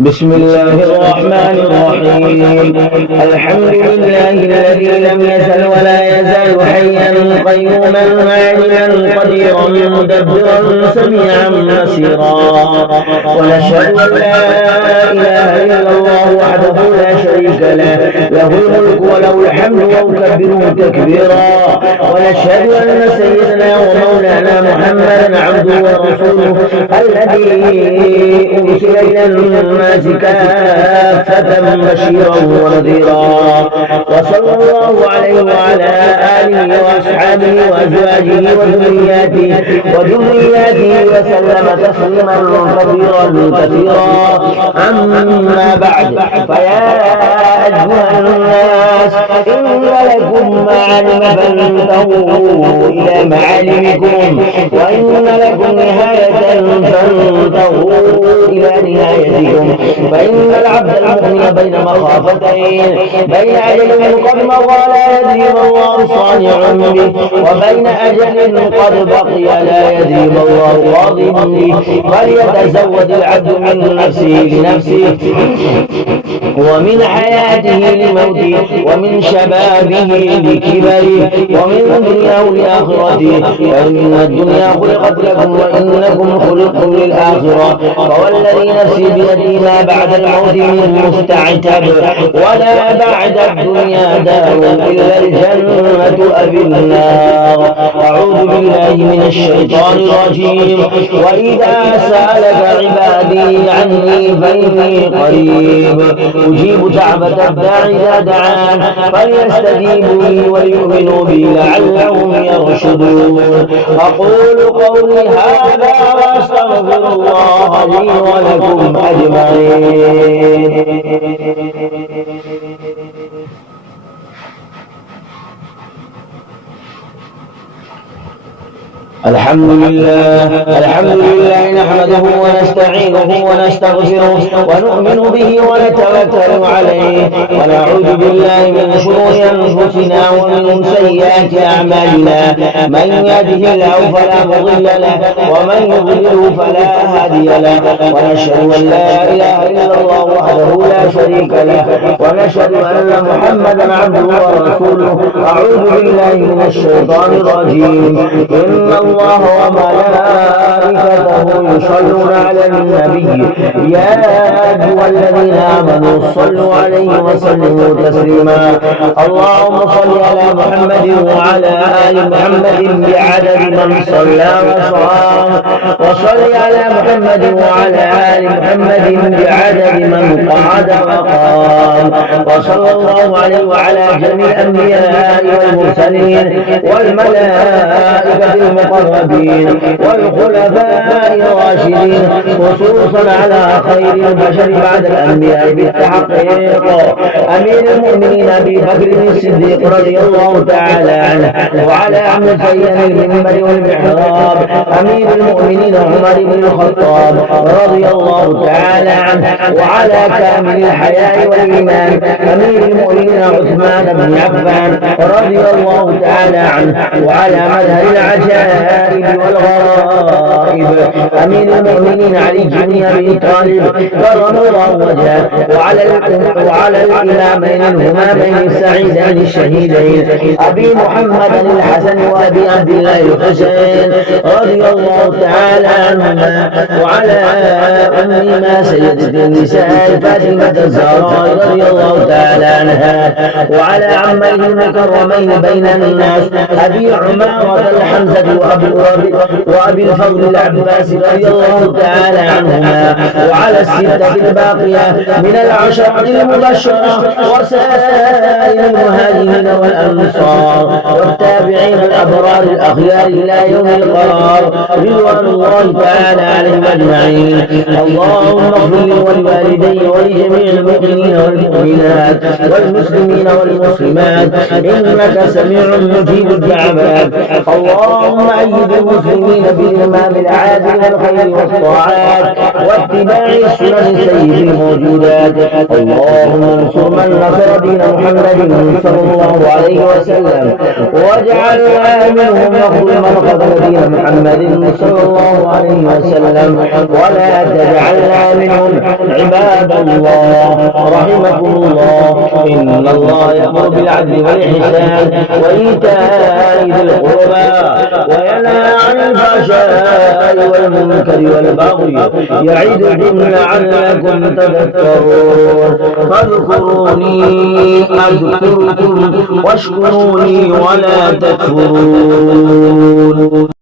بسم الله الرحمن الرحيم. الحمد لله الذي لم يزل ولا يزال حيا قيوما عالما قديرا مدبرا سميعا بصيرا، ونشهد ان لا اله الا الله وحده لا شريك له، له الملك وله الحمد ويكبره تكبيرا، ونشهد ان سيدنا ومولانا محمدا عبده ورسوله الذي ارسل الى الناس كافة بشيرا ونذيرا، وصلى الله عليه وعلى آله وأصحابه وأزواجه وذرياته وسلم تسليما كثيرا. أما بعد، فيا أيها الناس، إن لكم معالم فانتهوا إلى معالمكم، وإن لكم نهاية فانتهوا إلى نهايتكم. فإن العبد المؤمن بين مخافتين، بين أجل قد مضى لا يدري ما الله صانع به، وبين أجل قد بقي لا يدري ما الله قاض به. فليتزود العبد من نفسه لنفسه، ومن حياته لموته، ومن شبابه لكبره، ومن دنياه لآخرته، فإن الدنيا خلقت لكم وإنكم خلقتم للآخرة. فوالذي نفسي بيده ما بعد الموت من مستعتب، ولا بعد الدنيا دار إلا الجنة أبي النار. أعوذ بالله من الشيطان الرجيم. وإذا سألك عبادي عني فإني قريب أجيب دعوة الداع إذا دعان، فليستجيبوا لي وليؤمنوا بي لعلهم يرشدون. أقول قولي هذا وأستغفر الله لي ولكم أجمعين. الحمد لله نحمده ونستعينه ونستغفره ونؤمن به ونتوكل عليه، ونعوذ بالله من شرور أنفسنا ومن سيئات أعمالنا. من يهده الله فلا مضل له، ومن يضلله فلا هادي له. ونشهد أن لا إله إلا الله وحده لا شريك له، ونشهد أن محمدا عبده ورسوله. أعوذ بالله من الشيطان الرجيم. إن الله وملائكته يصلون على النبي، يا أيها الذين آمنوا صلوا عليه وسلموا تسليما. اللهم صل على محمد وعلى آل محمد بعدد من صلى وصام، وصل على محمد وعلى آل محمد بعدد من قعد وقام. وصلى الله عليه وعلى جميع الأنبياء والمرسلين والملائكة المقربين والخلفاء الراشدين، خصوصا على خير البشر بعد الأنبياء بالتحقيق أمير المؤمنين أبي بكر الصديق رضي الله تعالى عنه، وعلى عمودين المنبر والمحراب أمير المؤمنين عمر بن الخطاب رضي الله تعالى عنه، وعلى كامل الحياء والإيمان أمير المؤمنين عثمان بن عفان رضي الله تعالى عنه، وعلى مظهر العجائب والغرائب أمير المؤمنين علي بن أبي طالب كرم الله وجهه، وعلى الإمامين الهمامين السعيدين الشهيدين أبي محمد الحسن وأبي عبد الله الحسين رضي الله تعالى عنهما، وعلى أمهما سيدة النساء فاطمة الزهراء رضي الله تعالى عنها، وعلى عميه المكرمين بين الناس أبي عمارة الحمزة وأبي الفضل العباس رضي الله تعالى عنهما، وعلى الستة الباقية من العشرة المبشرة وسائر المهاجرين والأنصار والتابعين الأبرار الأخيار إلى يوم القرار رضوان الله تعالى عليهم أجمعين. اللهم اغفر لي ولوالدي ولجميع المؤمنين والمؤمنات والمسلمين والمسلمات إنك سميع مجيب الدعوات. اللهم أيد سيد المسلمين بالإمام العادل والخير والطاعات واتباع سنن سيد الموجودات. اللهم انصر من نصر دين محمد صلى الله عليه وسلم واجعلنا منهم واخذل من خذل دين محمد صلى الله عليه وسلم ولا تجعلنا منهم. عباد الله رحمكم الله، إن الله يأمر بالعدل والإحسان وإيتاء ذي القربى وينهى عن الفحشاء والمنكر والبغي يعظكم لعلكم تذكرون. فاذكروني أذكركم واشكروني ولا تكفرون.